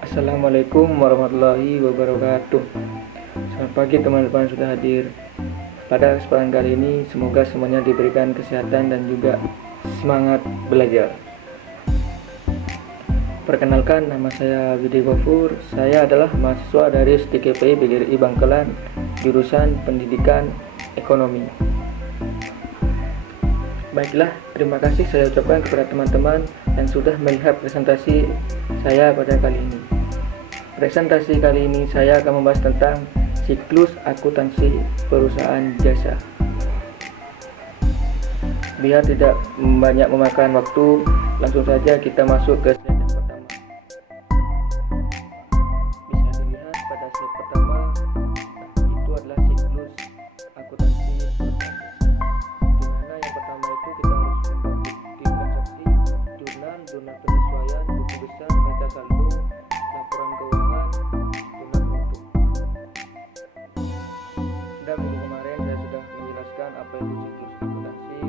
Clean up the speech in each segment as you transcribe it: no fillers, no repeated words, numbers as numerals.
Assalamualaikum warahmatullahi wabarakatuh. Selamat pagi teman-teman sudah hadir. Pada kesempatan kali ini semoga semuanya diberikan kesehatan dan juga semangat belajar. Perkenalkan, nama saya Widi Gofur. Saya adalah mahasiswa dari STKPI BGRI Bangkalan, jurusan Pendidikan Ekonomi. Baiklah, terima kasih saya ucapkan kepada teman-teman yang sudah melihat presentasi saya pada kali ini. Presentasi kali ini saya akan membahas tentang siklus akuntansi perusahaan jasa. Biar tidak banyak memakan waktu, langsung saja kita masuk ke slide yang pertama. Bisa dilihat pada slide pertama, itu adalah siklus akuntansi perusahaan jasa. Di mana yang pertama itu kita harus membuat bukti transaksi, jurnal penyesuaian, buku besar, neraca saldo, laporan keuangan, jurnal produk. Dan minggu kemarin saya sudah menjelaskan apa itu siklus akuntansi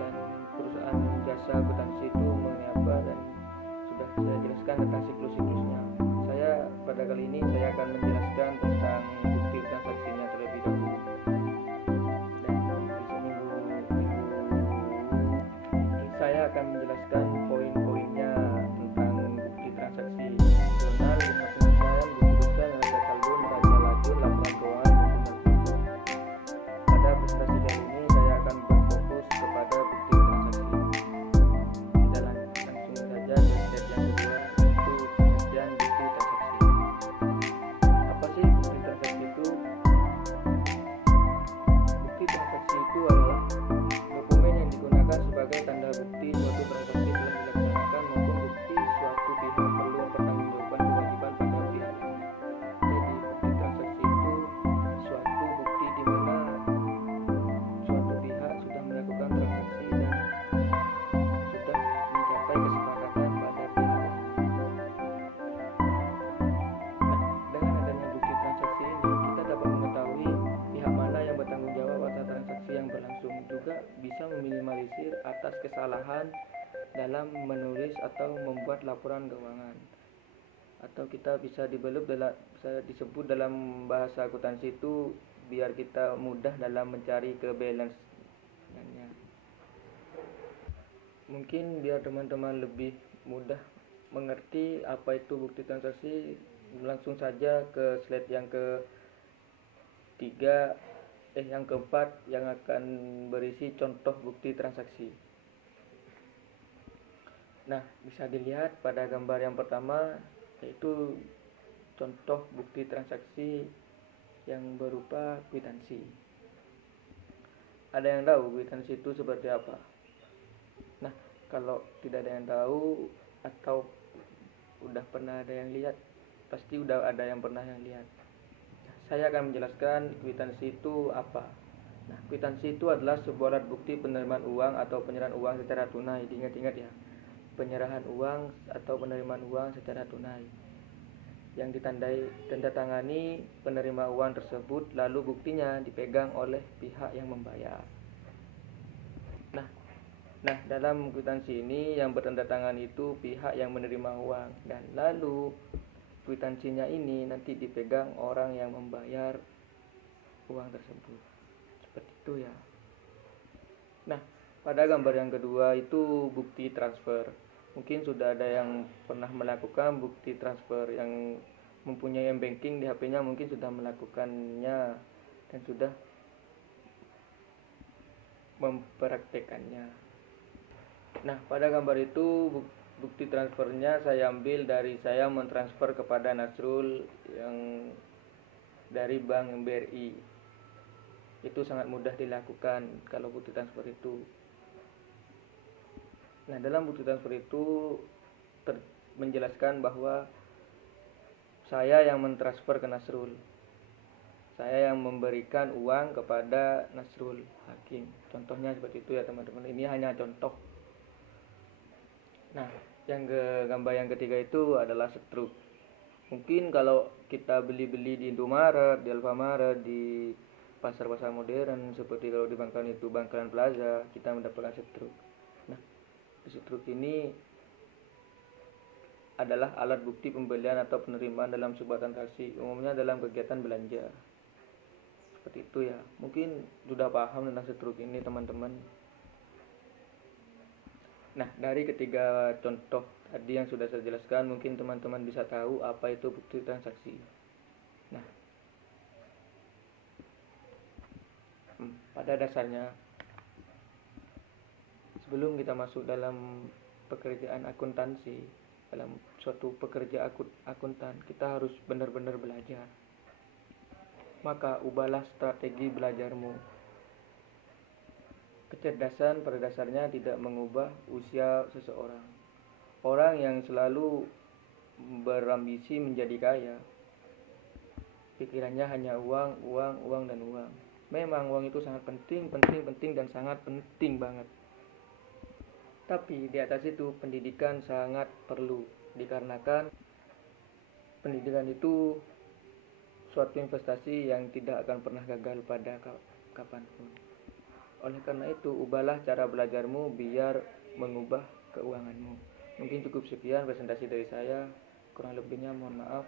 dan perusahaan jasa akuntansi itu mengenai apa, dan sudah saya jelaskan tentang siklus-siklusnya. Pada kali ini saya akan menjelaskan tentang bukti transaksinya terlebih dahulu. Saya akan menjelaskan poin-poinnya tentang bukti transaksi, jurnal penyesuaian, buku besar, neraca saldo, neraca lajur, laporan keuangan, dan jurnal produk. Pada presentasi kali ini saya akan berfokus kepada bukti transaksi. Kita langsung saja ke slide yang kedua, yaitu pengertian bukti transaksi. Apa sih bukti transaksi itu? Bukti transaksi itu adalah dokumen yang digunakan sebagai tanda bukti suatu transaksi telah dilaksanakan maupun bukti suatu pihak perlu mempertanggungjawabkan kewajiban pada pihak lain. Jadi bukti transaksi itu suatu bukti di mana suatu pihak sudah melakukan transaksi dan sudah mencapai kesepakatan pada pihak lain. Dengan adanya bukti transaksi ini, kita dapat mengetahui pihak mana yang bertanggung jawab atas transaksi yang berlangsung, juga bisa meminimalisir atas kesalahan dalam menulis atau membuat laporan keuangan, atau kita bisa disebut dalam bahasa akuntansi itu biar kita mudah dalam mencari ke balance-nya. Mungkin biar teman-teman lebih mudah mengerti apa itu bukti transaksi, langsung saja ke slide yang yang keempat, yang akan berisi contoh bukti transaksi. Nah, bisa dilihat pada gambar yang pertama, yaitu contoh bukti transaksi yang berupa kwitansi. Ada yang tahu kwitansi itu seperti apa? Nah, kalau tidak ada yang tahu atau udah pernah ada yang lihat, pasti udah ada yang pernah yang lihat. Saya akan menjelaskan kwitansi itu apa. Nah, kwitansi itu adalah sebuah alat bukti penerimaan uang atau penyerahan uang secara tunai. Diingat-ingat ya, penyerahan uang atau penerimaan uang secara tunai yang ditandai tanda tangani penerima uang tersebut, lalu buktinya dipegang oleh pihak yang membayar. Nah, dalam kwitansi ini yang bertanda tangan itu pihak yang menerima uang, dan lalu kwitansinya ini nanti dipegang orang yang membayar uang tersebut. Seperti itu ya. Nah, pada gambar yang kedua itu bukti transfer. Mungkin sudah ada yang pernah melakukan bukti transfer, yang mempunyai m-banking di HP-nya mungkin sudah melakukannya dan sudah mempraktekannya. Nah, pada gambar itu bukti transfernya saya ambil dari saya mentransfer kepada Nasrul yang dari Bank BRI. Itu sangat mudah dilakukan kalau bukti transfer itu. Nah, dalam bukti transfer itu menjelaskan bahwa saya yang mentransfer ke Nasrul, saya yang memberikan uang kepada Nasrul Hakim. Contohnya seperti itu ya teman-teman. Ini hanya contoh. Nah, gambar yang ketiga itu adalah struk. Mungkin kalau kita beli-beli di Indomaret, di Alfamaret, di pasar-pasar modern seperti kalau di Bangkalan itu Bangkalan Plaza, kita mendapatkan struk. Nah, struk ini adalah alat bukti pembelian atau penerimaan dalam sebuah transaksi, umumnya dalam kegiatan belanja. Seperti itu ya. Mungkin sudah paham tentang struk ini teman-teman. Nah, dari ketiga contoh tadi yang sudah saya jelaskan, mungkin teman-teman bisa tahu apa itu bukti transaksi. Nah, pada dasarnya sebelum kita masuk dalam pekerjaan akuntansi, dalam suatu pekerja akuntan, kita harus benar-benar belajar. Maka ubahlah strategi belajarmu. Kecerdasan pada dasarnya tidak mengubah usia seseorang. Orang yang selalu berambisi menjadi kaya, pikirannya hanya uang, uang, uang, dan uang. Memang uang itu sangat penting dan sangat penting banget. Tapi di atas itu pendidikan sangat perlu, dikarenakan pendidikan itu suatu investasi yang tidak akan pernah gagal pada kapanpun. Oleh karena itu, ubahlah cara belajarmu biar mengubah keuanganmu. Mungkin cukup sekian presentasi dari saya, kurang lebihnya mohon maaf.